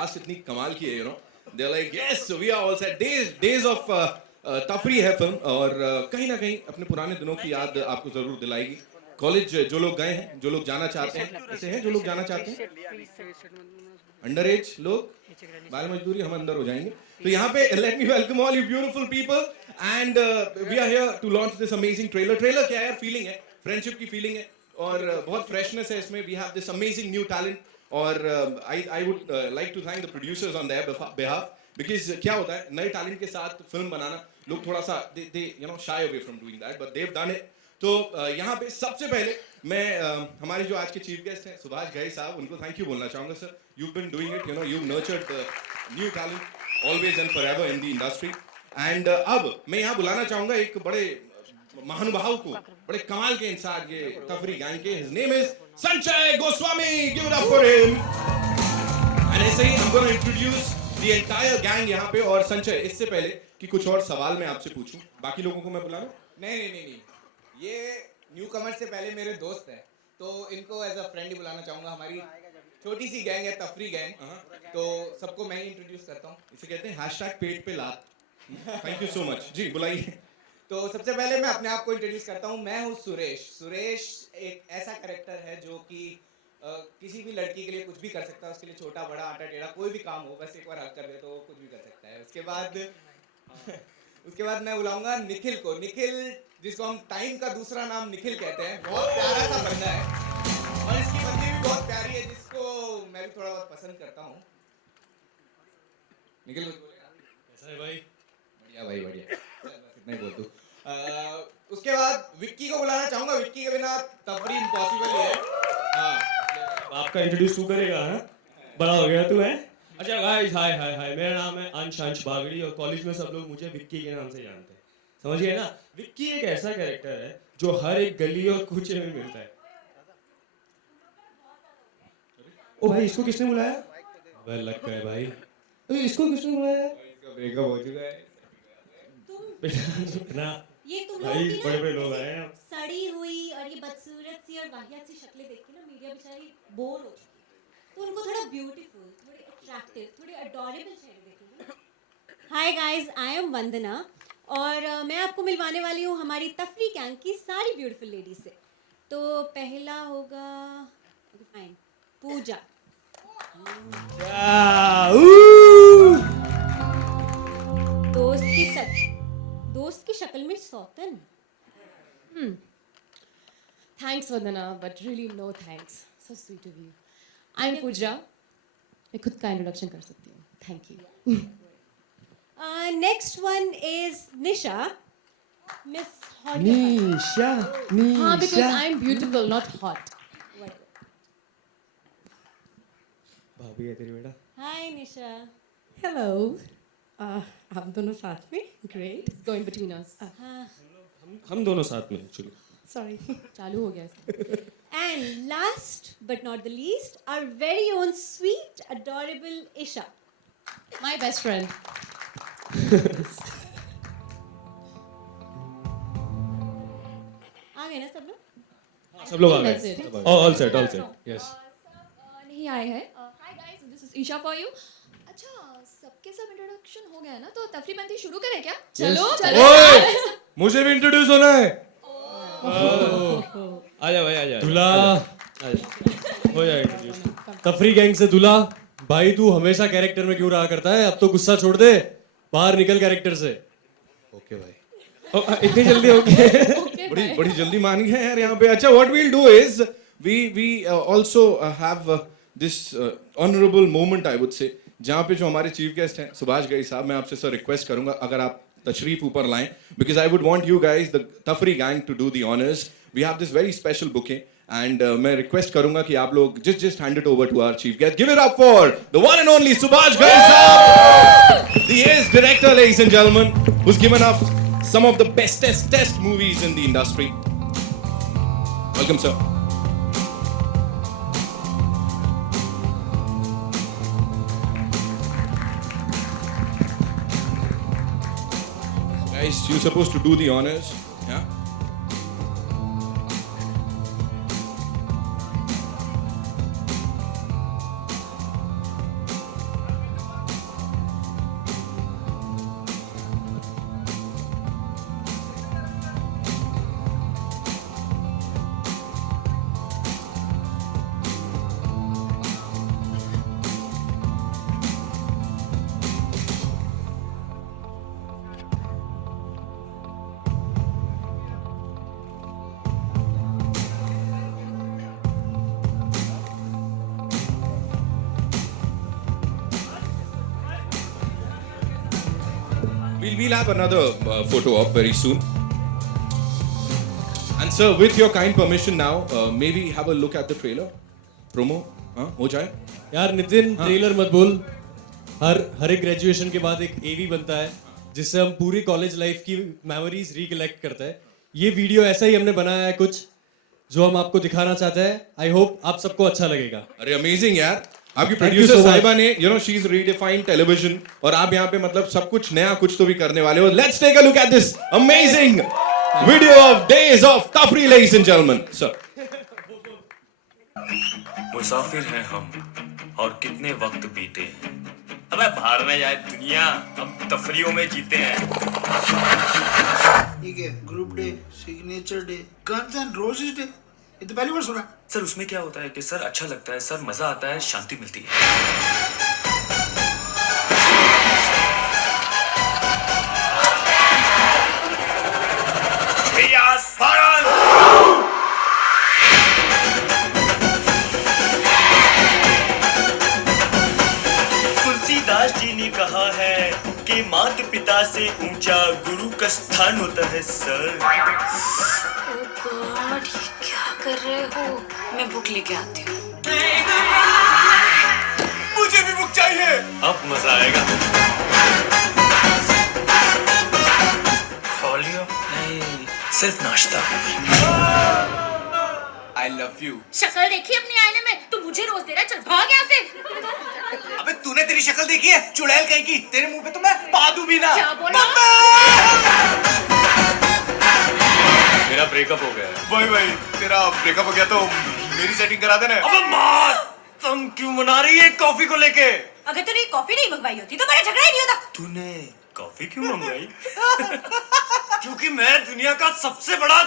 Cast इतनी कमाल की है, you know, they are like yes we are all set, days of Tafree है फिल्म, और कहीं ना कहीं अपने पुराने दिनों की याद आपको जरूर दिलाएगी. कॉलेज जो लोग गए हैं, जो लोग जाना चाहते हैं, ऐसे हैं जो लोग जाना चाहते हैं, अंडर एज लोग, बाल मजदूरी, हम अंदर हो जाएंगे. तो यहाँ पे let me welcome all you beautiful people and we are here to launch this amazing trailer. Trailer क्या है यार, फीलिंग है, फ्रेंडशिप की फीलिंग है, और बहुत फ्रेशनेस है इसमें. We have this amazing new talent, और I would like to thank the producers on their behalf, because क्या होता है नए टैलेंट के साथ फिल्म बनाना, लोग थोड़ा सा they you know shy away from doing that, but they have done it. तो यहाँ पे सबसे पहले मैं हमारे जो आज के चीफ गेस्ट हैं सुभाष घई साहब, उनको थैंक यू बोलना चाहूँगा. Sir, you been doing it, you know, you nurtured new talent always and forever in the industry. And अब मैं यहाँ बुलाना चाहूँगा एक बड़े महानुभाव को, बड़े कमाल के इंसान, ये तफरी गैंग के. His name is Sanjay Goswami, give it up for him. And ऐसे ही I'm going to introduce the entire gang यहाँ पे. और संजय, इससे पहले कि कुछ और सवाल मैं आपसे पूछूं, बाकी लोगों को मैं बुला लूं? नहीं, ये न्यू कमर से पहले मेरे दोस्त हैं, तो इनको एज अ फ्रेंड ही बुलाना चाहूँगा. हमारी छोटी सी गैंग है, तफरी गैंग, तो सबको मैं ही इंट्रोड्यूस करता हूँ. इसे कहते हैं हैशटैग पेट पे लात. थैंक यू सो मच जी, बुलाइए. तो सबसे पहले मैं अपने आप को इंट्रोड्यूस करता हूँ. मैं हूँ सुरेश. सुरेश एक ऐसा कैरेक्टर है जो कि किसी भी लड़की के लिए कुछ भी कर सकता है. उसके लिए छोटा बड़ा आटा टेढ़ा कोई भी काम हो, बस एक बार हक कर दे तो वो कुछ भी कर सकता है. उसके बाद मैं बुलाऊंगा निखिल को. निखिल, जिसको हम टाइम का दूसरा नाम निखिल कहते हैं, बहुत प्यारा सा बंदा है, और इसकी बंदी भी बहुत प्यारी है, जिसको मैं भी थोड़ा बहुत पसंद करता हूँ. निखिल कुछ बोलेगा? कैसा है भाई? बढ़िया भाई, बढ़िया. इतना ही बोल दूं. उसके बाद विक्की को बुलाना चाहूंगा. विक्की के बिना तफरी इम्पॉसिबल है. हाँ, आपका इंट्रोड्यूस तू करेगा? हाँ, बड़ा हो गया तू है. अच्छा गाइस, हाय, मेरा नाम है अंश बागड़ी, और कॉलेज में सब लोग मुझे विक्की के नाम से जानते हैं. समझ गए ना? विक्की एक ऐसा कैरेक्टर है जो हर एक गली और कूचे में मिलता है. ओ भाई, इसको किसने बुलाया? अबे लग गए भाई. ओ, इसको किसने बुलाया? इसका ब्रेकअप हो चुका है. बेटा ना ये तुम भाई, लोग बड़े लोग आए हैं. सड़ी हुई और ये बदसूरत सी और वाहियात सी शक्लें देख के ना मीडिया बेचारी बोर हो चुकी है. तो उनको थोड़ा ब्यूटीफुल, थोड़े अट्रैक्टिव, थोड़े अडोरेबल चेहरे देखेंगे. हाय गाइस, आई एम वंदना, और मैं आपको मिलवाने वाली हूँ हमारी तफरी गैंग की सारी ब्यूटीफुल लेडीज से. तो पहला होगा फाइन, पूजा. दोस्त की शक्ल में सौतन. Thanks, Vandana, but really no thanks. So sweet of you. I'm Pooja. मैं खुद का इंट्रोडक्शन कर सकती हूँ. Thank you. Next one is Nisha. Miss Hot. निशा. हाँ, because I'm beautiful, not hot. भाभी है तेरी बेटा. Hi Nisha. हेलो. हम दोनों साथ में. Great. It's going between us. हम दोनों साथ में एक्चुअली. सॉरी. चालू हो गया इसका. And last but not the least, our very own sweet, adorable Isha. My best friend. आ गए ना सब लोग? सब लोग आ That's गए. it. All set. यस. नहीं आए हैं. Hi guys, this is Isha for you. अच्छा, सबके सब इंट्रोडक्शन हो गया ना, तो तफरी बंदी शुरू करें क्या? चलो. ओए, मुझे भी इंट्रोड्यूस होना है. आजा भाई, आजा. दूल्हा. हो जाए इंट्रोड्यूस. तफरी गैंग से दूल्हा. भाई तू हमेशा कैरेक्टर में क्यों रहा करता है? अब तो गुस्सा छोड़ दे, बाहर निकल कैरेक्टर से. ओके भाई, इतनी जल्दी हो गई? बड़ी जल्दी मान गए यार यहाँ पे. अच्छा, what will do is we also have this honourable moment, I would say, जहाँ पे जो हमारे चीफ गेस्ट हैं सुभाष घई साहब, मैं आपसे सर रिक्वेस्ट करूंगा अगर आप तशरीफ ऊपर लाएं, because I would want you guys the Tafree gang to do the honours. We have this very special bouquet, and मैं रिक्वेस्ट करूंगा कि आप लोग just hand it over to our chief guest. Give it up for the one and only Subhash Ghai साहब, the ace director, ladies and gentlemen, who's given us some of the bestest movies in the industry. Welcome, sir. Guys, you're supposed to do the honors. Yeah. We'll have another photo op very soon. And sir, with your kind permission now, maybe have a look at the trailer, promo. हाँ हो जाए. यार Nitin trailer मत बोल. हर एक graduation के बाद एक एवी बनता है जिससे हम पूरी कॉलेज लाइफ की मेमोरीज रिकलेक्ट करते हैं. ये वीडियो ऐसा ही हमने बनाया है कुछ जो हम आपको दिखाना चाहते हैं. आई होप आप सबको अच्छा लगेगा. अरे अमेजिंग यार. आपकी you प्रोड्यूसर so much. साहिबा ने शी इज रीडिफाइंड टेलीविजन और आप यहाँ पे मतलब सब कुछ नया कुछ तो भी करने वाले हो. Let's take a look at this amazing video of days of Tafree ladies and gentleman. सर मुसाफिर हैं हम और कितने वक्त बीते हैं. अबे बाहर में जाए दुनिया, हम तफरियों में जीते हैं. ठीक है, group day, signature day, guns and roses day, ये तो पहली बार सुना. सर उसमें क्या होता है कि सर अच्छा लगता है, सर मजा आता है, शांति मिलती है. तुलसीदास जी ने कहा है कि माता पिता से ऊंचा गुरु का स्थान होता है सर. गॉड, क्या कर रहे हो? मैं बुक लेके आती हूँ. मुझे भी बुक चाहिए. अब मजा आएगा. खा लिया? नहीं, सिर्फ नाश्ता. I love you. शक्ल देखी अपनी आईने में? तू मुझे रोज दे रहा है, चल भाग यहाँ से. अबे तूने तेरी शक्ल देखी है? चुड़ैल कहीं की. तेरे मुंह पे तो मैं पादू भी ना. क्या बोला? मेरा ब्रेकअप हो गया है. भाई तेरा ब्रेकअप हो गया तो मेरी सेटिंग करा देना. अबे माँ, तुम क्यों मना रही है कॉफी को लेके? अगर तूने कॉफी नहीं मंगवाई होती तो मेरा झगड़ा ही नहीं होता. तूने कॉफी क्यों मंगवाई? क्योंकि मैं दुनिया का सबसे बड़ा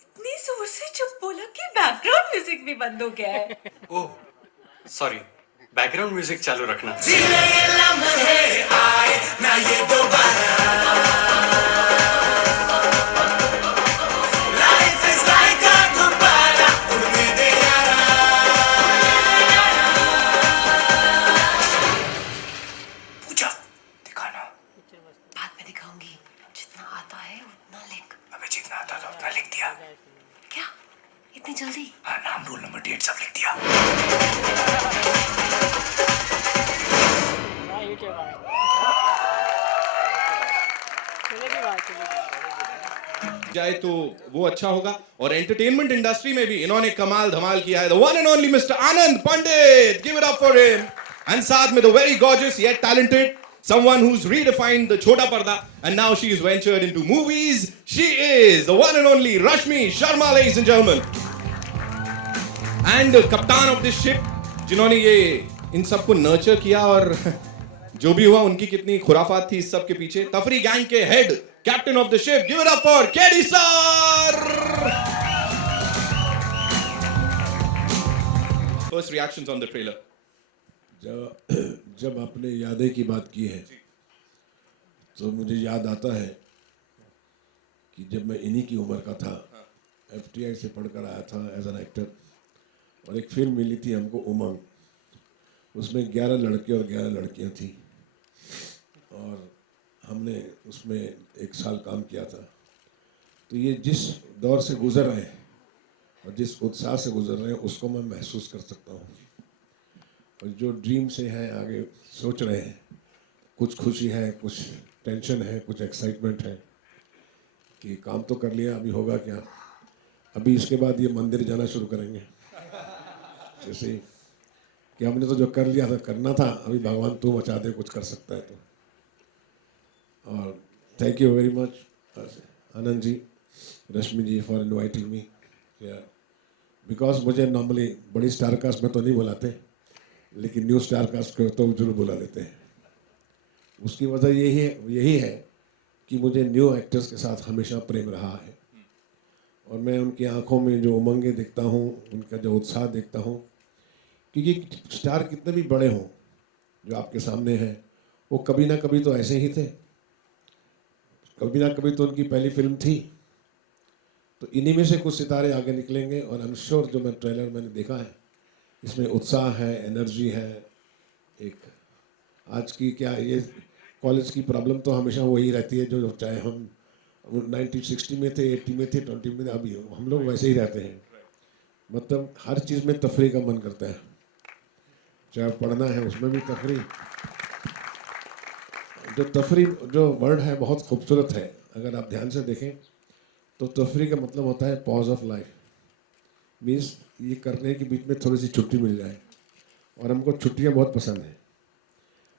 इतनी जोर से चुप बोला कि बैकग्राउंड म्यूजिक भी बंद हो गया है. ओह सॉरी, बैकग्राउंड म्यूजिक चालू रखना. पूजा दिखाना. बाद में दिखाऊंगी. जितना आता है उतना लिख. अबे जितना आता था उतना लिख दिया. क्या इतनी जल्दी? हाँ, नाम, रोल नंबर, डेट सब लिख दिया. जाए तो वो अच्छा होगा. और एंटरटेनमेंट इंडस्ट्री में भी इन्होंने कमाल धमाल किया है. The one and only mister Anand Pandit. Give it up for him. And साथ में the very gorgeous yet talented someone who's redefined the chota parda and now she's ventured into movies. She is the one and only Rashmi Sharma, ladies and gentlemen. And captain of this ship, जिन्होंने ये इन सबको nurture किया और जो भी हुआ उनकी कितनी खुराफात थी इस सब के पीछे. तफरी गैंग के head, captain of the ship. Give it up for KD sir. First reactions on the trailer. जब आपने यादें की बात की है तो मुझे याद आता है कि जब मैं इन्हीं की उम्र का था, FTI से पढ़कर आया था एज एन एक्टर, और एक फिल्म मिली थी हमको उमंग. उसमें 11 लड़के और 11 लड़कियां थी और हमने उसमें 1 साल काम किया था. तो ये जिस दौर से गुजर रहे हैं और जिस उत्साह से गुजर रहे हैं उसको मैं महसूस कर सकता हूँ. और जो ड्रीम से हैं आगे सोच रहे हैं, कुछ खुशी है, कुछ टेंशन है, कुछ एक्साइटमेंट है कि काम तो कर लिया, अभी होगा क्या. अभी इसके बाद ये मंदिर जाना शुरू करेंगे. जैसे कि हमने तो जो कर लिया था, करना था, अभी भगवान तू बचा दे, कुछ कर सकता है तो. और thank you very much Anand ji, Rashmi ji for inviting me. Because मुझे नॉर्मली बड़ी स्टार कास्ट में तो नहीं बुलाते, लेकिन न्यू स्टार कास्ट को तो जरूर बुला लेते हैं. उसकी वजह यही है कि मुझे न्यू एक्टर्स के साथ हमेशा प्रेम रहा है और मैं उनकी आंखों में जो उमंगें देखता हूँ, उनका जो उत्साह देखता हूँ, क्योंकि स्टार कितने भी बड़े हों जो आपके सामने हैं, वो कभी ना कभी तो ऐसे ही थे. कभी ना कभी तो उनकी पहली फिल्म थी, तो इन्हीं में से कुछ सितारे आगे निकलेंगे। और आई एम श्योर, जो मैं ट्रेलर मैंने देखा है, इसमें उत्साह है, एनर्जी है। एक आज की क्या ये कॉलेज की प्रॉब्लम तो हमेशा वही रहती है, जो चाहे हम 1960 में थे, 80 में थे, 20 में थे, अभी हम लोग वैसे ही रहते हैं। मतलब हर चीज़ में तफरीह का मन करता है, चाहे पढ़ना है उसमें भी तफरीह। जो तफरीह जो वर्ड है बहुत खूबसूरत है, अगर आप ध्यान से देखें तो तफरीह का मतलब होता है पॉज ऑफ लाइफ। मीन्स ये करने के बीच में थोड़ी सी छुट्टी मिल जाए, और हमको छुट्टियाँ बहुत पसंद हैं,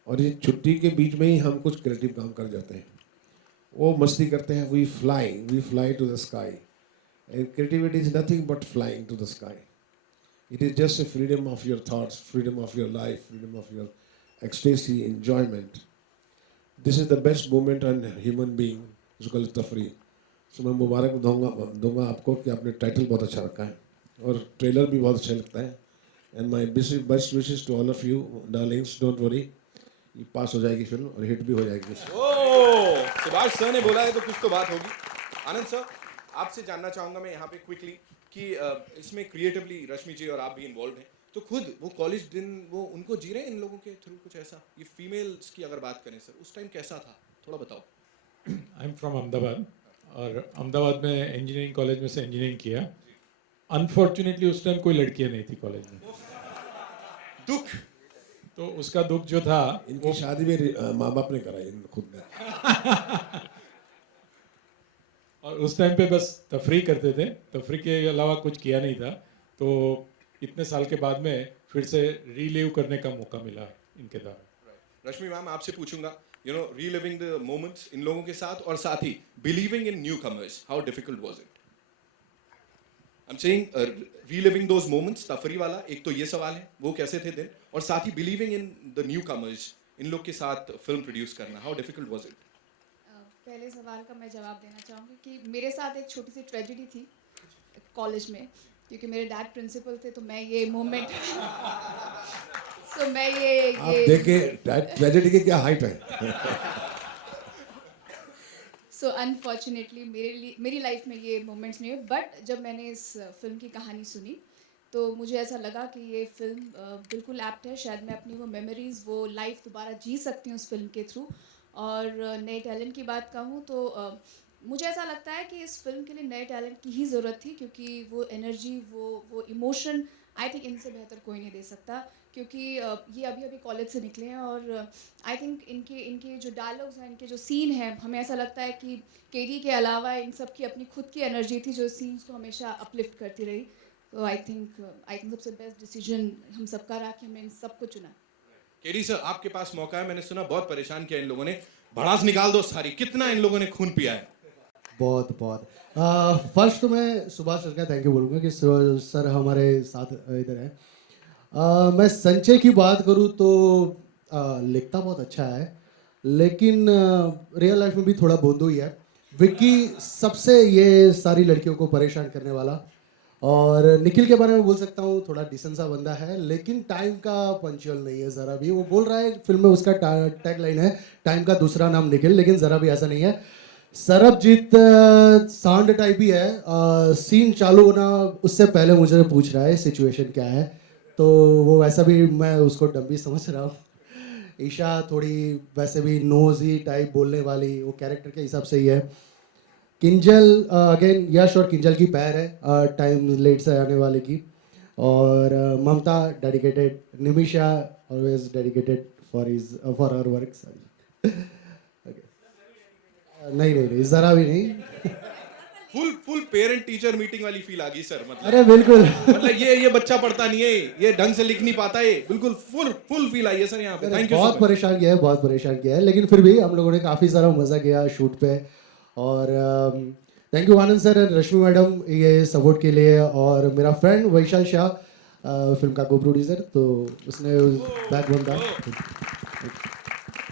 और ये छुट्टी के बीच में ही हम कुछ क्रिएटिव काम कर जाते हैं। वो मस्ती करते हैं, we fly to the sky, and creativity is nothing but flying to the sky. It is just a freedom of your thoughts, freedom of your life, freedom of your ecstasy, enjoyment. This is the best moment on human being, इसको तफरी। सो मैं मुबारक दूंगा आपको कि आपने title बहुत अच्छा रखा है, और ट्रेलर भी बहुत अच्छा लगता है। And my best wishes to all of you darlings, don't worry, ये पास हो जाएगी फिल्म और हिट भी हो जाएगी। ओह, सुभाष सर ने बोला है तो कुछ तो बात होगी। आनंद सर, आपसे जानना चाहूंगा मैं यहाँ पे क्विकली कि इसमें क्रिएटिवली रश्मि जी और आप भी इन्वॉल्व हैं, तो खुद वो कॉलेज दिन वो उनको जी रहे हैं इन लोगों के थ्रू कुछ ऐसा? ये फीमेल्स की अगर बात करें सर, उस टाइम कैसा था, थोड़ा बताओ। आई एम फ्रॉम अहमदाबाद, और अहमदाबाद में इंजीनियरिंग कॉलेज में से इंजीनियरिंग किया। अनफॉर्चुनेटली उस टाइम कोई लड़कियां नहीं थी कॉलेज में। दुख, तो उसका दुख जो था, इनकी शादी में माँ बाप ने कराई खुद ने। और उस टाइम पे बस तफरी करते थे, तफरी के अलावा कुछ किया नहीं था। तो इतने साल के बाद में फिर से रीलिव करने का मौका मिला इनके द्वारा। रश्मि मैम, आपसे पूछूंगा, you know, reliving the moments इन लोगों के साथ, और साथ ही believing in newcomers, how difficult was it? I am saying reliving those moments, Tafree वाला एक तो ये सवाल है, वो कैसे थे दिन, और साथ ही believing in the newcomers, इन लोग के साथ फिल्म प्रोड्यूस करना, हाउ डिफिकल्ट वाज इट? पहले सवाल का मैं जवाब देना चाहूँगी कि मेरे साथ एक छोटी सी ट्रेजेडी थी कॉलेज में, क्योंकि मेरे डैड प्रिंसिपल थे, तो मैं ये मोमेंट तो मैं ये आप देखे ट्रेजेडी की क्या हाइट है। सो अनफॉर्चुनेटली मेरी लाइफ में ये मोमेंट्स नहीं हुए, बट जब मैंने इस फिल्म की कहानी सुनी तो मुझे ऐसा लगा कि ये फिल्म बिल्कुल एप्ट है। शायद मैं अपनी वो मेमोरीज़, वो लाइफ दोबारा जी सकती हूँ उस फिल्म के थ्रू। और नए टैलेंट की बात कहूँ तो मुझे ऐसा लगता है कि इस फिल्म के लिए नए टैलेंट की ही ज़रूरत थी, क्योंकि वो एनर्जी, वो इमोशन आई थिंक इनसे बेहतर कोई नहीं दे सकता, क्योंकि ये अभी अभी कॉलेज से निकले हैं। और आई थिंक इनके जो डायलॉग्स हैं, इनके जो सीन हैं, हमें ऐसा लगता है कि केडी के अलावा इन सब की अपनी खुद की एनर्जी थी, जो सीन्स को हमेशा अपलिफ्ट करती रही। तो आई थिंक सबसे बेस्ट डिसीजन हम सबका रहा कि हमने इन सबको चुना। केडी सर, आपके पास मौका है, मैंने सुना बहुत परेशान किया इन लोगों ने, भड़ास निकाल दो सारी, कितना इन लोगों ने खून पिया है? बहुत फर्स्ट तो मैं सुभाष सर का थैंक यू बोलूँगा कि सर हमारे साथ इधर है। मैं संजय की बात करूँ तो लिखता बहुत अच्छा है, लेकिन रियल लाइफ में भी थोड़ा बोंदू ही है। विक्की सबसे ये सारी लड़कियों को परेशान करने वाला, और निखिल के बारे में बोल सकता हूँ थोड़ा डिसेंट सा बंदा है, लेकिन टाइम का पंचुअल नहीं है ज़रा भी। वो बोल रहा है फिल्म में, उसका टैग लाइन है टाइम का दूसरा नाम निखिल, लेकिन ज़रा भी ऐसा नहीं है। सरबजीत सांड टाइप ही है। सीन चालू होना उससे पहले मुझे पूछ रहा है सिचुएशन क्या है, तो वो वैसा भी मैं उसको डम्बी समझ रहा हूँ। ईशा थोड़ी वैसे भी नोजी टाइप बोलने वाली, वो कैरेक्टर के हिसाब से ही है। किंजल अगेन यश और किंजल की पैर है टाइम लेट से आने वाले की। और Mamta dedicated, Nimisha always dedicated for her work. नहीं ज़रा भी नहीं। फुल पेरेंट टीचर मीटिंग वाली फील आ गई सर, मतलब अरे बिल्कुल, मतलब ये बच्चा पढ़ता नहीं है, ये ढंग से लिख नहीं पाता है, बिल्कुल फुल फील आई है सर यहाँ पे। Thank you. बहुत परेशान किया है, लेकिन फिर भी हम लोगों ने काफ़ी सारा मज़ा किया शूट पे। और thank you Anand sir and Rashmi madam ये सपोर्ट के लिए, और मेरा फ्रेंड वैशाल शाह फिल्म का को प्रोड्यूसर, तो उसने बैकबोन था।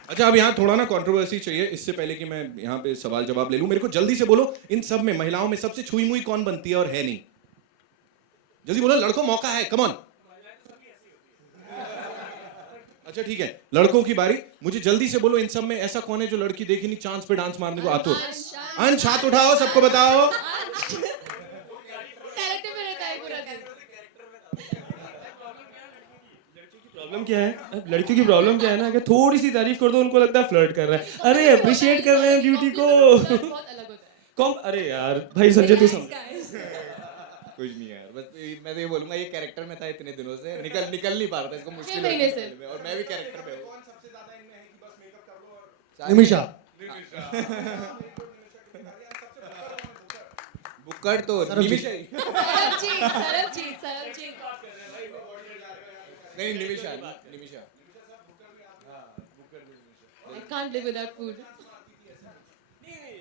अच्छा, अब यहाँ थोड़ा ना कंट्रोवर्सी चाहिए, इससे पहले कि मैं यहाँ पे सवाल जवाब ले लूं, मेरे को जल्दी से बोलो, इन सब में महिलाओं में सबसे छुई मुई कौन बनती है और है नहीं? जल्दी बोलो, लड़कों मौका है, कम ऑन। अच्छा ठीक है, लड़कों की बारी। मुझे जल्दी से बोलो, इन सब में ऐसा कौन है जो लड़की देखी नहीं चांस पे डांस मारने को आतुर? अंश, हाथ उठाओ, सबको बताओ। कैरेक्टर में रहता है पूरा दिन। प्रॉब्लम क्या है? लड़कियों की प्रॉब्लम क्या है ना कि थोड़ी सी तारीफ कर दो उनको लगता है फ्लर्ट कर रहा है। अरे अप्रिशिएट कर रहे हैं ब्यूटी को। बहुत अलग होता है। कौन? अरे यार भाई संजय तू समझ। कुछ नहीं यार, बस मैं तो ये बोलूंगा, ये कैरेक्टर में था इतने दिनों से, निकल नहीं पा रहा था, इसको मुश्किल महीने होती है से। निकलने में, और मैं भी कैरेक्टर में हूँ। निमिषा। बुक्कड़ तो निमिषा ही। सरबजीत। नहीं, Nimisha. I can't live without food.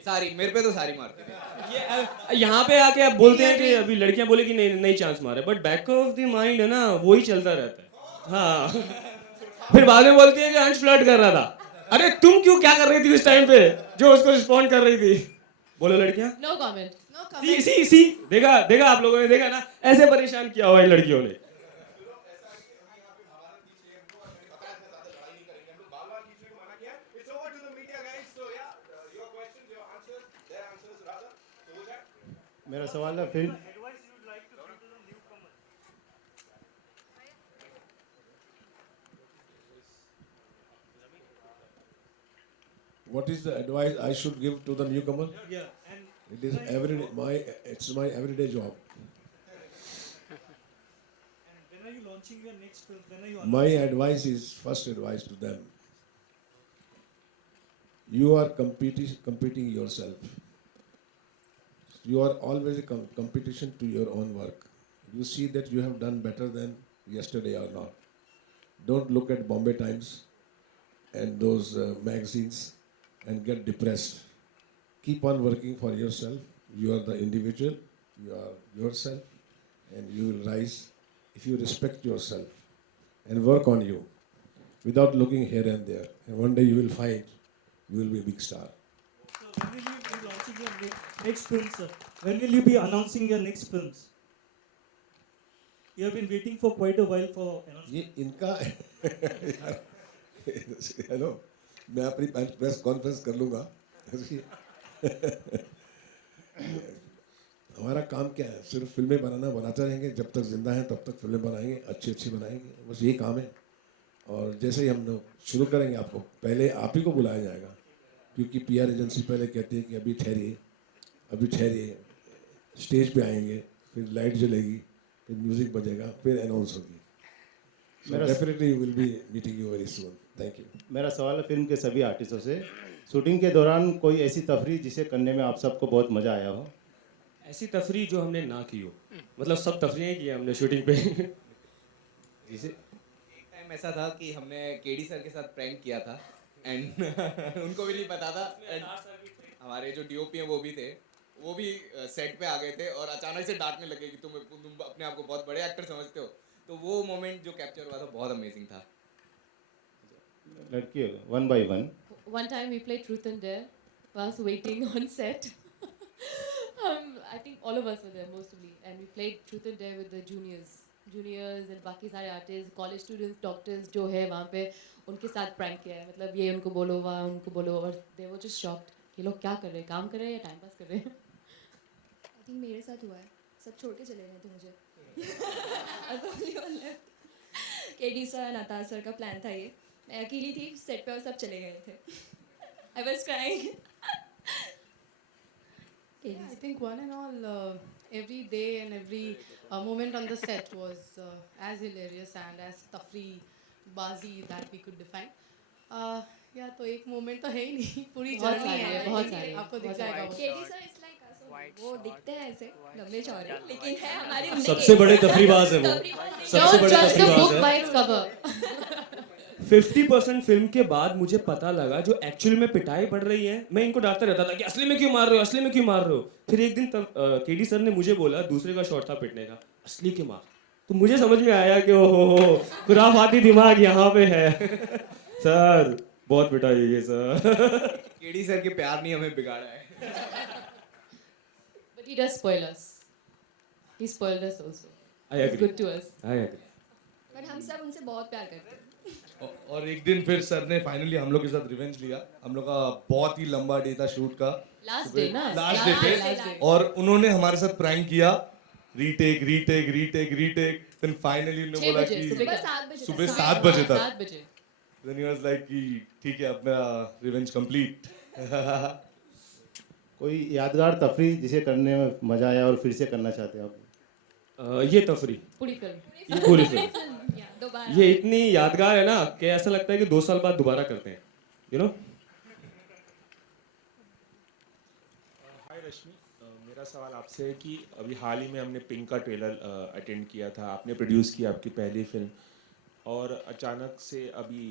सारी, मेरे पे तो सारी मारते थे। यहाँ पे आके आप बोलते हैं कि अभी लड़कियां बोले कि नहीं चांस मारे, but back of the mind है ना, वही चलता रहता है। हाँ। फिर बाद में बोलती है कि अंश फ्लर्ट कर रहा था। अरे तुम क्यों क्या कर रही थी उस टाइम पे जो उसको रिस्पॉन्ड कर रही थी? बोलो लड़कियां। No comment. सी देखा आप लोगों ने देखा ना, ऐसे परेशान किया हुआ है लड़कियों ने। मेरा सवाल है film What is the advice I should give to the newcomer? Yeah, and It is it's my everyday job. when are you launching your next film? When are you My advice is, first advice to them, you are competing yourself. You are always a competition to your own work. You see that you have done better than yesterday or not. Don't look at Bombay Times and those magazines and get depressed. Keep on working for yourself. You are the individual. You are yourself, and you will rise if you respect yourself and work on you without looking here and there. And one day you will find you will be a big star. When will you be launching your next films, sir? When will you be announcing your next films? You have been waiting for quite a while for announcement. ये इनका hello, मैं अपनी press conference कर लूँगा। हमारा काम क्या है? सिर्फ फिल्में बनाते रहेंगे, जब तक जिंदा हैं तब तक फिल्में बनाएंगे, अच्छी बनाएंगे, बस यही काम है। और जैसे ही हम लोग शुरू करेंगे, आपको पहले आप ही को बुलाया जाएगा, क्योंकि पीआर एजेंसी पहले कहती है कि अभी ठहरिए, स्टेज पे आएंगे, फिर लाइट जलेगी, फिर म्यूजिक बजेगा, फिर अनाउंस होगी। Definitely will be meeting you very soon. Thank you. मेरा सवाल है फिल्म के सभी आर्टिस्टों से, शूटिंग के दौरान कोई ऐसी तफरीह जिसे करने में आप सबको बहुत मजा आया हो? ऐसी तफरी जो हमने ना की हो, मतलब सब तफरीहें की हमने शूटिंग पे। जिसे एक टाइम ऐसा था कि हमने केडी सर के साथ प्रैंक किया था, एंड उनको भी नहीं पता था, एंड हमारे जो डीओपी हैं वो भी सेट पे आ गए थे और अचानक से डांटने लगे कि तुम अपने आप को बहुत बड़े एक्टर समझते हो। तो वो मोमेंट जो कैप्चर हुआ था बहुत अमेजिंग था। लड़की one by one. One time we played Truth and Dare whilst waiting on set. I think all of us were there mostly, and we played Truth and Dare with the juniors and बाकी सारे artists, college students, doctors जो है वहाँ पे, उनके साथ prank किया है। मतलब ये उनको बोलो, वहाँ उनको बोलो, और they were just shocked कि लोग क्या कर रहे हैं, काम कर रहे हैं या टाइम पास कर रहे हैं। आई थिंक मेरे साथ हुआ है, सब छोड़ के चले गए थे मुझे। केडी सर, नताज सर का प्लान था ये, मैं अकेली थी सेट पे और सब चले गए थे। I was crying. I think one and all, every day and every moment on the set was as hilarious and as tafri, bazi that we could define. या तो एक मोमेंट तो है ही नहीं, पूरी जर्नी है, बहुत सारे आपको दिख जाएगा वो। KD sir is like us, वो दिखते हैं ऐसे लंबे चौड़े, लेकिन है हमारे सबसे बड़े तफरीबाज है वो। सबसे बड़े Don't judge the book तफरीबाज by है। its cover. 50% फिल्म के बाद मुझे पता लगा जो एक्चुअली में पिटाई पड़ रही है, मैं इनको डांटता रहता था कि असली में क्यों मार रहे हो। फिर एक दिन केडी सर ने मुझे बोला, दूसरे का शॉट था पिटने का, असली के मार। तो मुझे समझ में आया कि ओहो खुराफाती दिमाग यहाँ पे है। सर बहुत पिटाई है सर। केडी सर के प्यार नहीं हमें बिगाड़ा है। But he does spoil us. He spoiled us also. I agree. He's good to us. I agree. पर हम सब उनसे बहुत प्यार करते हैं। और एक दिन फिर सर ने फाइनली हम लोग के साथ रिवेंज लिया. हम लोग का बहुत ही लंबा डे था शूट का. Last day ना? लास्ट डे पे. last day. और उन्होंने हमारे साथ प्रैंक किया. रीटेक देन फाइनली उन्होंने बोला कि सुबह 7 बजे तक. 7 बजे. देन ही वाज लाइक कि ठीक है अब मेरा रिवेंज कंप्लीट. कोई यादगार तफरी जिसे करने में मजा आया और फिर से करना चाहते हैं आप? ये तफरी, पूरी फिल्म. ये पूरी फिल्म, ये इतनी यादगार है ना कि ऐसा लगता है कि 2 साल बाद दोबारा करते हैं, यू नो. हाय रश्मि, मेरा सवाल आपसे है कि अभी हाल ही में हमने पिंक का ट्रेलर अटेंड किया था. आपने प्रोड्यूस किया आपकी पहली फिल्म और अचानक से अभी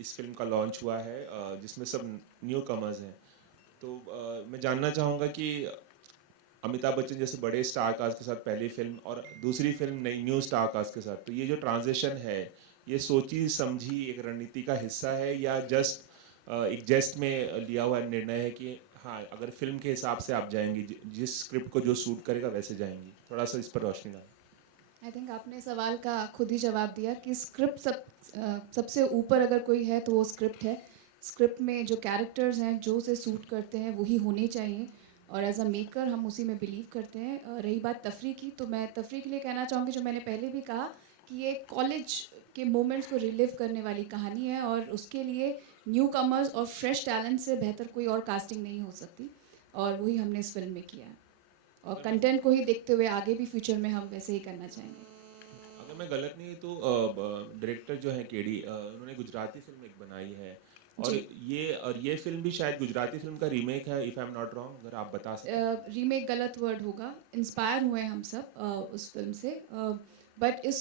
इस फिल्म का लॉन्च हुआ है जिसमें सब न्यू कमर्स हैं. तो मैं जानना चाहूँगा कि अमिताभ बच्चन जैसे बड़े स्टार कास्ट के साथ पहली फिल्म और दूसरी फिल्म नई न्यू स्टार कास्ट के साथ, तो ये जो ट्रांजिशन है ये सोची समझी एक रणनीति का हिस्सा है या जस्ट एक जेस्ट में लिया हुआ निर्णय है कि हाँ अगर फिल्म के हिसाब से आप जाएंगी, जिस स्क्रिप्ट को जो सूट करेगा वैसे जाएंगी? थोड़ा सा इस पर रोशनी डालें. आई थिंक आपने सवाल का खुद ही जवाब दिया कि स्क्रिप्ट सबसे ऊपर अगर कोई है तो वो स्क्रिप्ट है. स्क्रिप्ट में जो कैरेक्टर्स हैं जो उसे सूट करते हैं वही होने चाहिए और एज अ मेकर हम उसी में बिलीव करते हैं. रही बात तफरी की, तो मैं तफरी के लिए कहना चाहूँगी जो मैंने पहले भी कहा कि ये कॉलेज के मोमेंट्स को रिलीव करने वाली कहानी है और उसके लिए न्यू कमर्स और फ्रेश टैलेंट से बेहतर कोई और कास्टिंग नहीं हो सकती और वही हमने इस फिल्म में किया है और कंटेंट को ही देखते हुए आगे भी फ्यूचर में हम वैसे ही करना चाहेंगे. अगर मैं गलत नहीं तो डायरेक्टर जो है केडी, उन्होंने गुजराती फिल्म एक बनाई है और ये फिल्म भी शायद गुजराती फिल्म का रीमेक है, if I am not wrong, अगर आप बता सकें. रीमेक गलत वर्ड होगा. इंस्पायर हुए हम सब उस फिल्म से, बट इस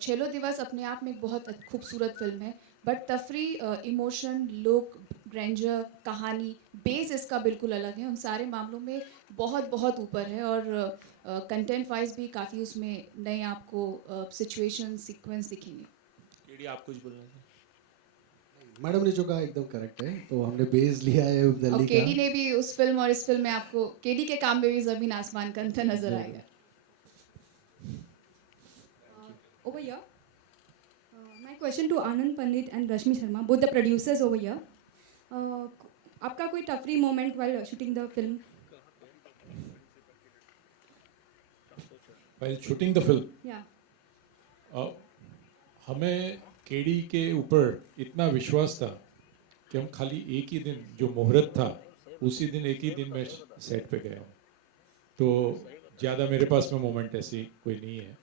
छेलो दिवस अपने आप में एक बहुत खूबसूरत फिल्म है. बट तफरी, इमोशन, लुक, ग्रैंडर, कहानी, बेस इसका बिल्कुल अलग है. उन सारे मामलों में बहुत बहुत ऊपर है और कंटेंट वाइज भी काफ़ी उसमें नए आपको सिचुएशन सीक्वेंस दिखेंगे. केडी आप कुछ बोलना चाहिए? मैडम ने जो कहा एकदम करेक्ट है. तो हमने बेस लिया है और दिल्ली का. केडी ने भी उस फिल्म और इस फिल्म में आपको केडी के काम में भी ज़मीन आसमान का अंतर नजर आएगा. Over here, my question to Anand Pandit and Rashmi Sharma, both the producers over here. आपका कोई टफरी moment while shooting the film? While shooting the film, Yeah. हमें केडी के ऊपर इतना विश्वास था कि हम खाली एक ही दिन जो मुहूर्त था उसी दिन एक ही दिन मैं सेट पे गया हूँ. तो ज़्यादा मेरे पास में मोमेंट ऐसी कोई नहीं है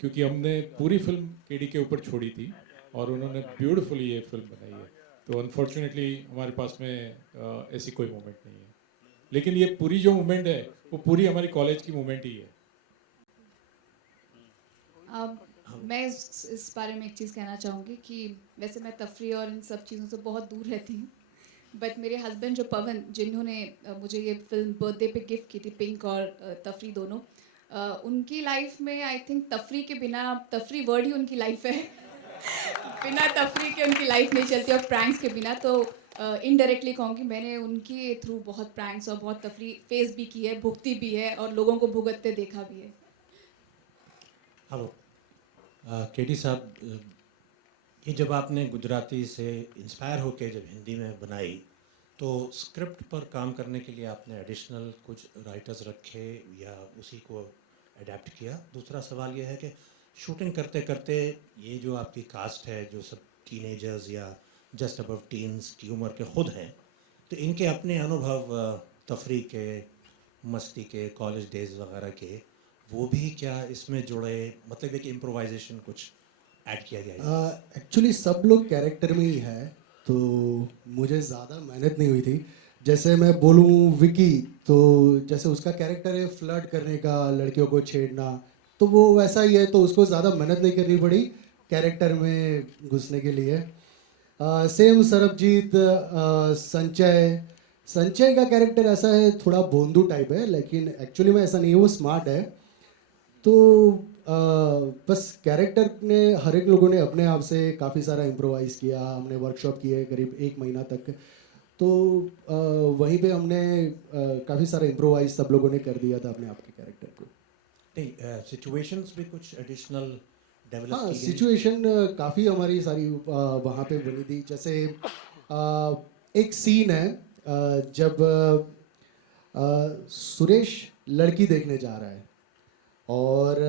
क्योंकि हमने पूरी फिल्म केडी के ऊपर छोड़ी थी और उन्होंने ब्यूटीफुली ये फिल्म बनाई है. तो अनफॉर्चुनेटली हमारे पास में ऐसी कोई मोमेंट नहीं है. लेकिन ये पूरी जो मोमेंट है वो पूरी हमारी कॉलेज की मोमेंट ही है. मैं इस बारे में एक चीज़ कहना चाहूँगी कि वैसे मैं तफरी और इन सब चीज़ों से बहुत दूर रहती हूँ, बट मेरे हस्बैंड जो पवन, जिन्होंने मुझे ये फिल्म बर्थडे पे गिफ्ट की थी, पिंक और तफरी दोनों, उनकी लाइफ में आई थिंक तफरी के बिना, तफरी वर्ड ही उनकी लाइफ है. बिना तफरी के उनकी लाइफ नहीं चलती और प्रैंक्स के बिना. तो इनडायरेक्टली कहूँगी मैंने उनके थ्रू बहुत प्रैंक्स और बहुत तफरी फेस भी की है, भुगती भी है और लोगों को भुगतते देखा भी है. हेलो केडी साहब, ये जब आपने गुजराती से इंस्पायर होकर जब हिंदी में बनाई तो स्क्रिप्ट पर काम करने के लिए आपने एडिशनल कुछ राइटर्स रखे या उसी को अडेप्ट किया? दूसरा सवाल ये है कि शूटिंग करते करते ये जो आपकी कास्ट है जो सब टीनेजर्स या जस्ट अबव टीन्स की उम्र के खुद हैं, तो इनके अपने अनुभव तफरी के, मस्ती के, कॉलेज डेज वगैरह के, वो भी क्या इसमें जुड़े? मतलब एक इम्प्रोवाइजेशन कुछ ऐड किया गया? एक्चुअली सब लोग कैरेक्टर में ही है तो मुझे ज़्यादा मेहनत नहीं हुई थी. जैसे मैं बोलूँ विकी, तो जैसे उसका कैरेक्टर है फ्लर्ट करने का, लड़कियों को छेड़ना, तो वो वैसा ही है तो उसको ज़्यादा मेहनत नहीं करनी पड़ी कैरेक्टर में घुसने के लिए. सेम सरबजीत, संचय का कैरेक्टर ऐसा है, थोड़ा बोंदू टाइप है, लेकिन एक्चुअली में ऐसा नहीं है, वो स्मार्ट है. तो बस कैरेक्टर ने हर एक लोगों ने अपने आप से काफ़ी सारा इम्प्रोवाइज़ किया. हमने वर्कशॉप किए करीब 1 महीना तक. तो वहीं पे हमने काफ़ी सारा इम्प्रोवाइज सब लोगों ने कर दिया था अपने आप के कैरेक्टर को. नहीं, सिचुएशंस भी कुछ एडिशनल डेवलप हाँ, की गई? सिचुएशन काफ़ी हमारी सारी वहाँ पे बनी थी। जैसे एक सीन है जब सुरेश लड़की देखने जा रहा है और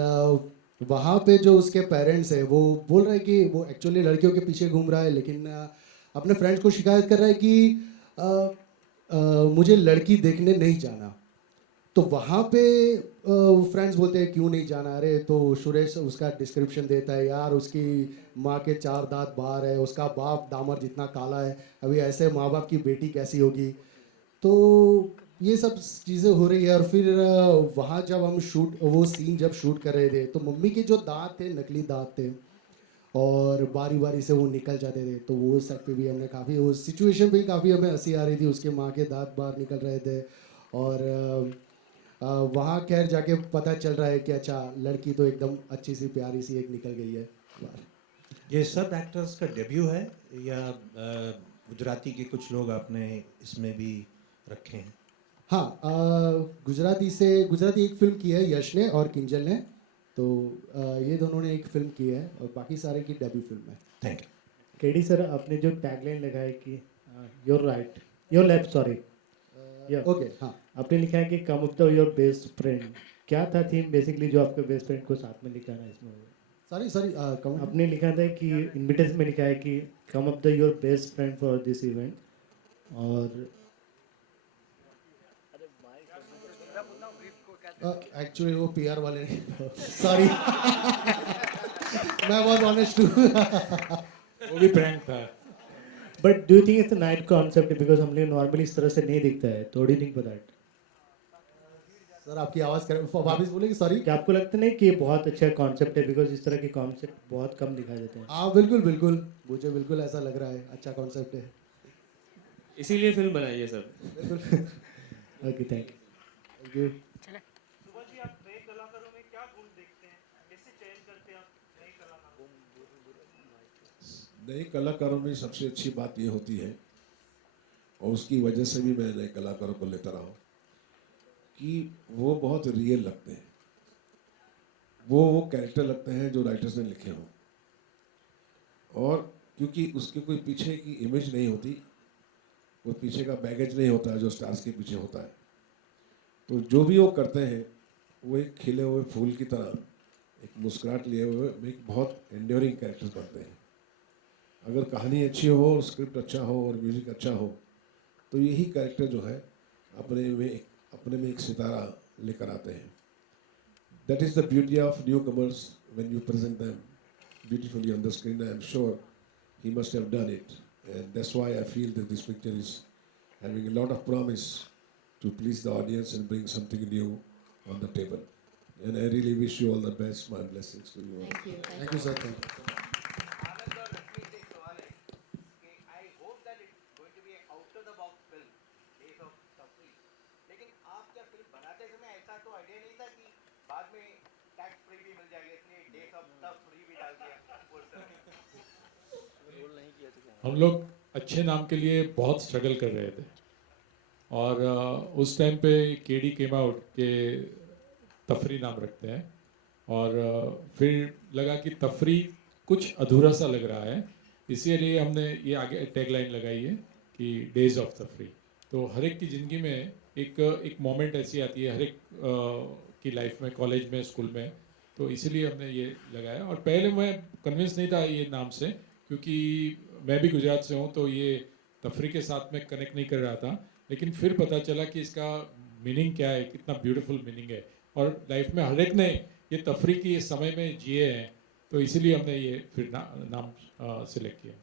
वहाँ पे जो उसके पेरेंट्स हैं वो बोल रहे हैं कि वो एक्चुअली लड़कियों के पीछे घूम रहा है, लेकिन अपने फ्रेंड्स को शिकायत कर रहा है कि मुझे लड़की देखने नहीं जाना। तो वहाँ पे फ्रेंड्स बोलते हैं क्यों नहीं जाना? अरे तो सुरेश उसका डिस्क्रिप्शन देता है, यार उसकी माँ के 4 दांत बाहर है, उसका बाप दामर जितना काला है, अभी ऐसे माँ बाप की बेटी कैसी होगी? तो ये सब चीज़ें हो रही है। और फिर वहाँ जब हम वो सीन जब शूट कर रहे थे तो मम्मी के जो दांत थे नकली दांत थे और बारी बारी से वो निकल जाते थे। तो वो सेट पे भी हमने काफ़ी, वो सिचुएशन पे काफ़ी हमें हंसी आ रही थी, उसके माँ के दांत बाहर निकल रहे थे। और वहाँ खैर जाके पता चल रहा है कि अच्छा लड़की तो एकदम अच्छी सी प्यारी सी एक निकल गई है बाहर। ये सब एक्टर्स का डेब्यू है या गुजराती के कुछ लोग आपने इसमें भी रखे हैं? हाँ, गुजराती एक फिल्म की है यश ने और किंजल ने, तो ये दोनों ने एक फिल्म की है और बाकी सारे की डेब्यू फिल्म है। Thank you. केडी सर, आपने जो टैगलाइन लगाई कि your right your left, sorry okay, हाँ, आपने लिखा है कि come up the your best friend, क्या था थीम बेसिकली जो आपके बेस्ट फ्रेंड को साथ में लिखा है इसमें? सॉरी आपने लिखा था कि इनविटेशन में लिखा है कि come up the your best friend for this event, और एक्चुअली वो पीआर वाले ने सॉरी मैं बहुत ऑनेस्ट हूँ वो भी प्रैंक था। But do you think it's a night concept, because हम लोग नॉर्मली इस तरह से नहीं दिखता है, तो do you think for that? Sir आपकी आवाज़ वापस बोलेगी, सॉरी। क्या आपको लगता नहीं कि ये बहुत अच्छा कॉन्सेप्ट है, बिकॉज इस तरह के कॉन्सेप्ट बहुत कम दिखाई देते हैं? हाँ बिल्कुल बिल्कुल, मुझे बिल्कुल ऐसा लग रहा है, अच्छा कॉन्सेप्ट है, इसीलिए फिल्म बनाई है सर। बिल्कुल। Okay, thank you. नए कलाकारों में सबसे अच्छी बात ये होती है, और उसकी वजह से भी मैं नए कलाकारों को लेता रहा हूँ, कि वो बहुत रियल लगते हैं। वो कैरेक्टर लगते हैं जो राइटर्स ने लिखे हों, और क्योंकि उसके कोई पीछे की इमेज नहीं होती, कोई पीछे का बैगेज नहीं होता है जो स्टार्स के पीछे होता है, तो जो भी वो करते हैं वो एक खिले हुए फूल की तरह एक मुस्कुराहट लिए हुए एक बहुत एंड्योरिंग कैरेक्टर्स बनते हैं। अगर कहानी अच्छी हो, स्क्रिप्ट अच्छा हो और म्यूजिक अच्छा हो, तो यही कैरेक्टर जो है अपने में एक सितारा लेकर आते हैं। That is the beauty of new commerce when you present them beautifully on the screen. I am sure he must have done it, and that's why I feel that this picture is having a lot of promise to please the audience and bring something new on the table. And I really wish you all the best. My blessings to you all. Thank you. Thank you, sir. Thank you. हम लोग अच्छे नाम के लिए बहुत struggle कर रहे थे, और उस टाइम पे केडी केम आउट के तफरी नाम रखते हैं, और फिर लगा कि तफरी कुछ अधूरा सा लग रहा है, इसीलिए हमने ये आगे टैगलाइन लगाई है कि डेज ऑफ तफरी। तो हर एक की ज़िंदगी में एक मोमेंट ऐसी आती है, हर एक की लाइफ में, कॉलेज में, स्कूल में, तो इसीलिए हमने ये लगाया। और पहले मैं कन्विंस नहीं था ये नाम से, क्योंकि मैं भी गुजरात से हूँ, तो ये तफरी के साथ में कनेक्ट नहीं कर रहा था, लेकिन फिर पता चला कि इसका मीनिंग क्या है, कितना ब्यूटीफुल मीनिंग है, और लाइफ में हर एक ने ये तफरी की इस समय में जिए हैं, तो इसीलिए हमने ये फिर नाम सिलेक्ट किया।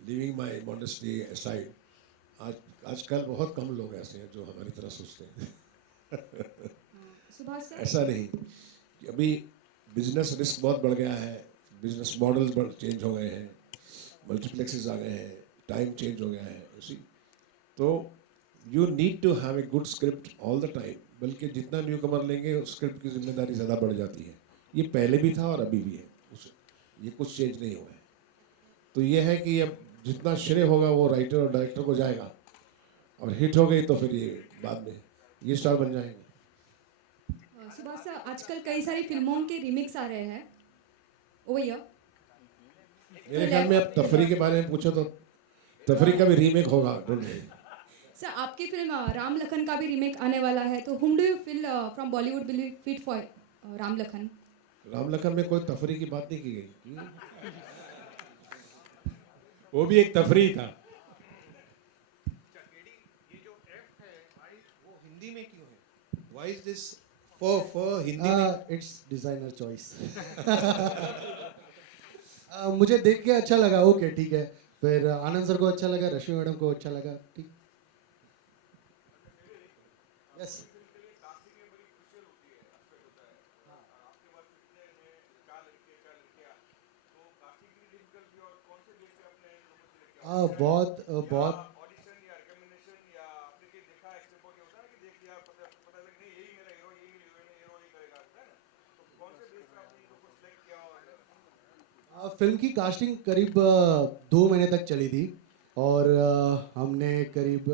Leaving my modesty aside, आजकल बहुत कम लोग ऐसे हैं जो हमारी तरह सोचते हैं। सुभाष सर, ऐसा नहीं कि अभी बिजनेस रिस्क बहुत बढ़ गया है, बिजनेस मॉडल्स चेंज हो गए हैं, मल्टीप्लेक्सेस आ गए हैं, टाइम चेंज हो गया है उसी, तो you need to have a good script all the time. बल्कि जितना न्यू कमर लेंगे स्क्रिप्ट की जिम्मेदारी ज़्यादा बढ़ जाती है। ये पहले भी था और अभी भी है, ये कुछ चेंज नहीं हुआ है। तो ये है कि अब जितना श्रेय होगा वो राइटर और डायरेक्टर को जाएगा, और हिट हो गई तो फिर ये बाद में ये स्टार बन जाएंगे। सुभाष सर, आजकल कई सारी फिल्मों के रीमिक्स आ रहे हैं ओवर हियर। मेरे ख्याल में अब तफरी के बारे में पूछो तो तफरी का भी रीमेक होगा। सर, आपकी फिल्म राम लखन का भी रीमेक आने वाला है, तो whom do you feel from Bollywood will be fit for Ram Lakhan? Ram Lakhan में कोई तफरी की बात नहीं की गई। वो भी एक तफरी था। हिंदी में क्यों है? Why is this for Hindi में? It's designer choice. मुझे देख के अच्छा लगा, ओके ठीक है। फिर आनंद सर को अच्छा लगा, रश्मि मैडम को अच्छा लगा, ठीक। यस। बहुत बहुत फिल्म की कास्टिंग करीब 2 महीने तक चली थी, और हमने करीब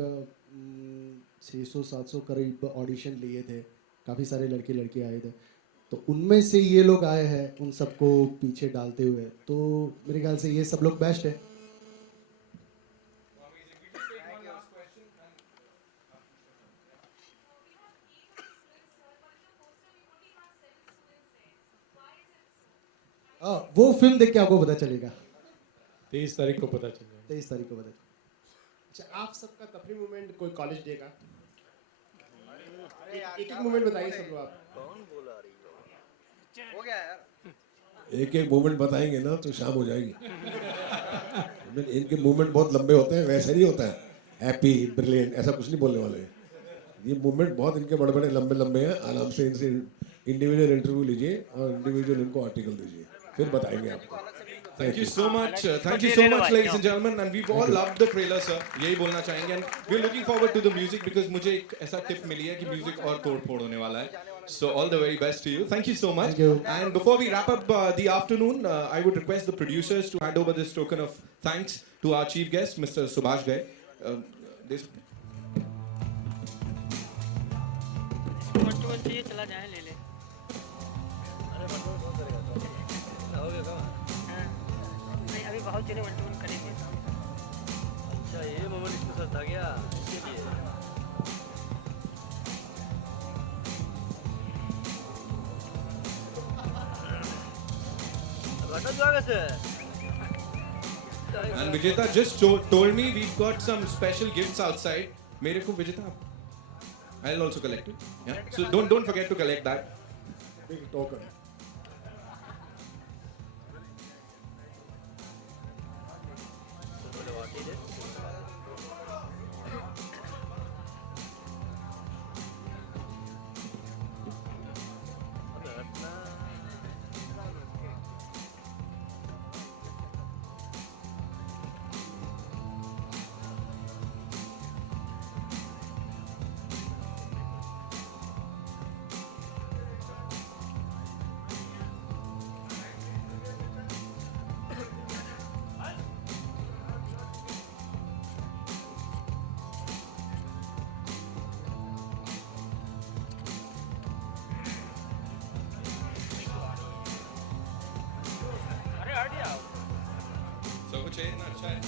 600-700 करीब ऑडिशन लिए थे। काफ़ी सारे लड़के लड़के आए थे, तो उनमें से ये लोग आए हैं, उन सबको पीछे डालते हुए। तो मेरे ख्याल से ये सब लोग बेस्ट है। वो फिल्म देख के आपको पता चलेगा। 23 तारीख को पता चलेगा। 23 तारीख को पता चलेगा। अच्छा, आप सबका तफरी मूवमेंट कोई कॉलेज डे का एक मूवमेंट बताइए सब लोग। आप कौन बोला रही हो गया यार। एक एक मूवमेंट बताएंगे ना तो शाम हो जाएगी। इनके मूवमेंट बहुत लंबे होते हैं, वैसे नहीं होता है हैप्पी ब्रिलियंट, ऐसा कुछ नहीं बोलने वाले। ये मूवमेंट बहुत इनके बड़े बड़े लंबे लंबे हैं। आराम से इनसे इंडिविजुअल इंटरव्यू लीजिए और इंडिविजुअल इनको आर्टिकल दीजिए, फिर बताएंगे आपको। Thank you so much, ladies and gentlemen, and we've all loved the trailer, sir. यही बोलना चाहेंगे, and we're looking forward to the music because मुझे एक ऐसा टिप मिली है कि म्यूजिक और तोड़ फोड़ होने वाला है. So all the very best to you. Thank you so much. Thank you. And before we wrap up the afternoon, I would request the producers to hand over this token of thanks to our chief guest, Mr. Subhash Ghai. This. चला जाए ले ले। अभी बहुत चले 1-2 करेंगे। अच्छा, ये मोबाइल इसमें सस्ता गया इसके लिए। And Vijeta just told me we've got some special gifts outside. मेरे को Vijeta, I'll also collect it. Yeah. So don't forget to collect that. Big token. So कुछ है ना, अच्छा है.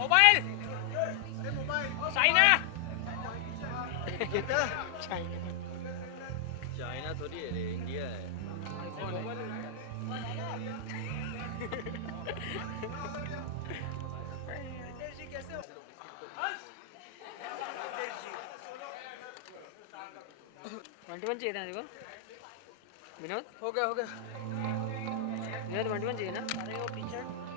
मोबाइल कितना चाइना थोड़ी है रे, इंडिया है। वन चाहिए था देखो विनोद, हो गया विनोद 21 चाहिए ना। अरे वो टी शर्ट